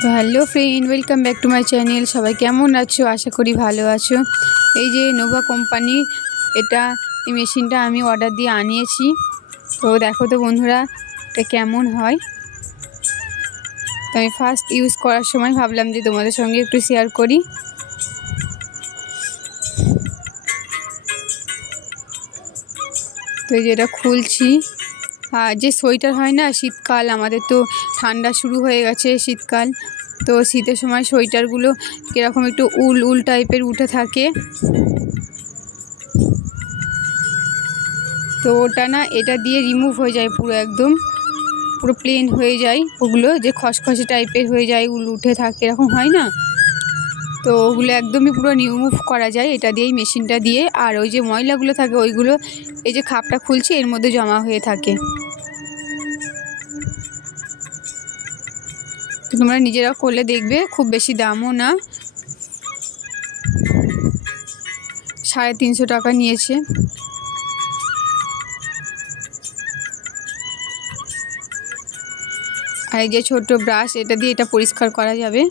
তো hello friend, welcome back to my channel. সবাই কেমন আছো? আশা করি ভালো আছো। এই যে নোভা কোম্পানির এই মেশিনটা আমি অর্ডার দিয়ে আনিয়েছি। তো দেখো তো বন্ধুরা, এটা কেমন হয়। তো আমি ফার্স্ট ইউজ করার সময় ভাবলাম যে তোমাদের সঙ্গে একটু শেয়ার করি। তো এই যে এটা খুলছি। আর যে সোয়েটার হয় না, শীতকাল, আমাদের তো ঠান্ডা শুরু হয়ে গেছে, শীতকাল। তো শীতের সময় সোয়েটারগুলো কীরকম একটু উল উল টাইপের উঠে থাকে। তো ওটা না, এটা দিয়ে রিমুভ হয়ে যায়, পুরো প্লেন হয়ে যায়। ওগুলো যে খসখসে টাইপের হয়ে যায়, উল উঠে থাকে, এরকম হয় না। তো ওগুলো একদমই পুরো রিমুভ করা যায় এটা দিয়েই, মেশিনটা দিয়ে। আর ওই যে ময়লাগুলো থাকে ওইগুলো এই যে খাপটা খুলছে এর মধ্যে জমা হয়ে থাকে। তো তোমরা নিজেরাও করলে দেখবে, খুব বেশি দামও না, 350 টাকা নিয়েছে। আর এই যে ছোট ব্রাশ, এটা দিয়ে এটা পরিষ্কার করা যাবে।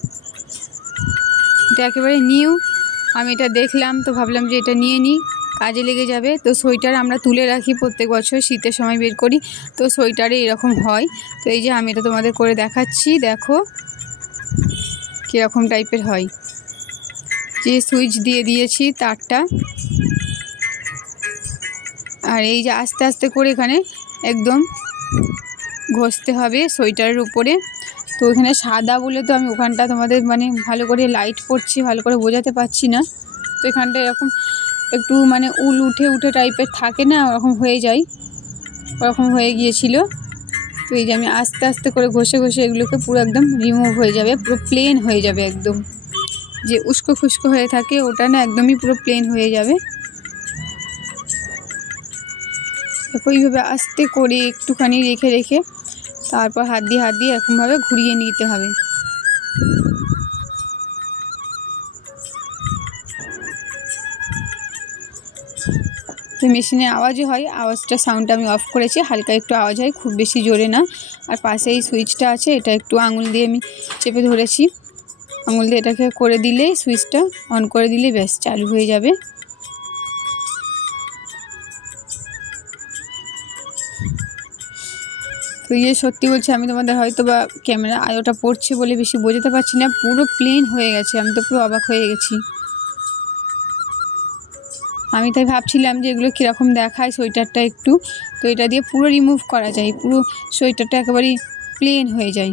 এটা একেবারে নিউ, আমি এটা দেখলাম তো ভাবলাম যে এটা নিয়ে নিই, কাজে লেগে যাবে। তো সোয়েটার আমরা তুলে রাখি প্রত্যেক বছর, শীতের সময় বের করি। তো সোয়েটারে এরকম হয়। তো এই যে আমি এটা তোমাদের করে দেখাচ্ছি, দেখো কীরকম টাইপের হয়। যে সুইচ দিয়ে দিয়েছি তারটা, আর এই যে আস্তে আস্তে করে এখানে একদম ঘষতে হবে সোয়েটারের উপরে। তো এখানে সাদা বলে তো আমি ওখানটা তোমাদের ভালো করে লাইট পড়ছি, ভালো করে বোঝাতে পারছি না। তো এখানটা এরকম একটু উল উঠে উঠে টাইপের থাকে না, ওরকম হয়ে যায়, ওরকম হয়ে গিয়েছিল। তো এই যে আমি আস্তে আস্তে করে ঘষে ঘষে এগুলোকে পুরো একদম রিমুভ হয়ে যাবে, পুরো প্লেন হয়ে যাবে একদম। যে উস্কো খুস্কো হয়ে থাকে ওটা না, একদমই পুরো প্লেন হয়ে যাবে। দেখো এইভাবে আস্তে করে একটুখানি রেখে রেখে তারপর হাত দিয়ে এরকমভাবে ঘুরিয়ে নিতে হবে। তো মেশিনে আওয়াজও হয়, সাউন্ডটা আমি অফ করেছি, হালকা একটু আওয়াজ হয়, খুব বেশি জোরে না। আর পাশে এই সুইচটা আছে, এটা একটু আঙুল দিয়ে আমি চেপে ধরেছি। আঙুল দিয়ে এটাকে করে দিলেই, সুইচটা অন করে দিলেই ব্যাস চালু হয়ে যাবে। তো সত্যি বলছি, আমি তোমাদের হয়তো বা ক্যামেরা আলোটা পড়ছে বলে বেশি বোঝাতে পারছি না, পুরো প্লেন হয়ে গেছে। আমি তো পুরো অবাক হয়ে গেছি। আমি তাই ভাবছিলাম যে এগুলো কীরকম দেখায় সোয়েটারটা একটু। তো এটা দিয়ে পুরো রিমুভ করা যায়, পুরো সোয়েটারটা একেবারেই প্লেন হয়ে যায়।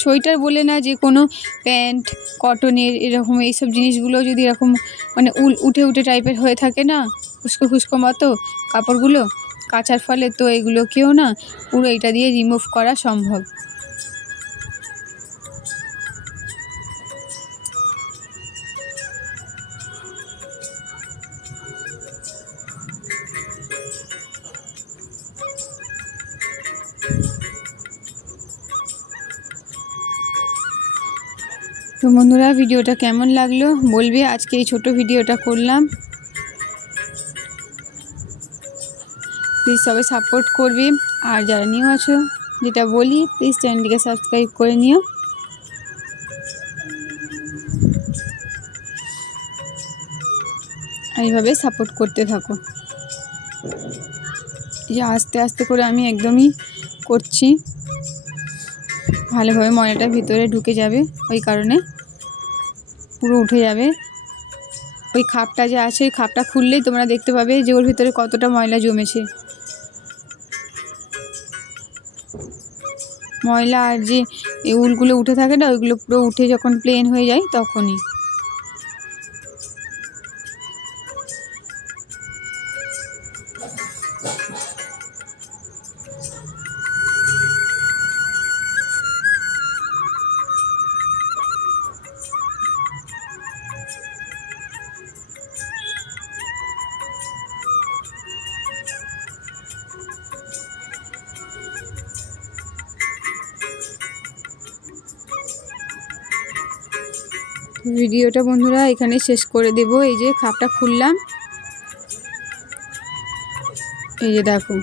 সোয়েটার বলে না, যে কোনো প্যান্ট, কটনের, এরকম এইসব জিনিসগুলো যদি এরকম উল উঠে উঠে টাইপের হয়ে থাকে না, খুস্কো খুস্কো মতো কাপড়গুলো কাচার ফলে, তো এগুলোকেও না পুরো এটা দিয়ে রিমুভ করা সম্ভব। তো বন্ধুরা, ভিডিওটা কেমন লাগলো বলবে। আজকে এই ছোট ভিডিওটা করলাম, প্লিজ সবাই সাপোর্ট করবে। আর যারা নিউ আছো, যেটা বলি, প্লিজ চ্যানেলটিকে সাবস্ক্রাইব করে নিও। এইভাবে সাপোর্ট করতে থাকো। এই যে আস্তে আস্তে করে আমি একদমই করছি, ভালোভাবে ময়লাটা ভিতরে ঢুকে যাবে, ওই কারণে পুরো উঠে যাবে। ওই খাপটা যে আছে, ওই খাপটা খুললেই তোমরা দেখতে পাবে যে ওর ভিতরে কতটা ময়লা জমেছে। ময়লা আর যে উলগুলো উঠে থাকে না, ওইগুলো পুরো উঠে যখন প্লেন হয়ে যায় তখনই। ভিডিওটা বন্ধুরা এখানে শেষ করে দেব। এই যে খাপটা খুললাম, এই যে দেখো।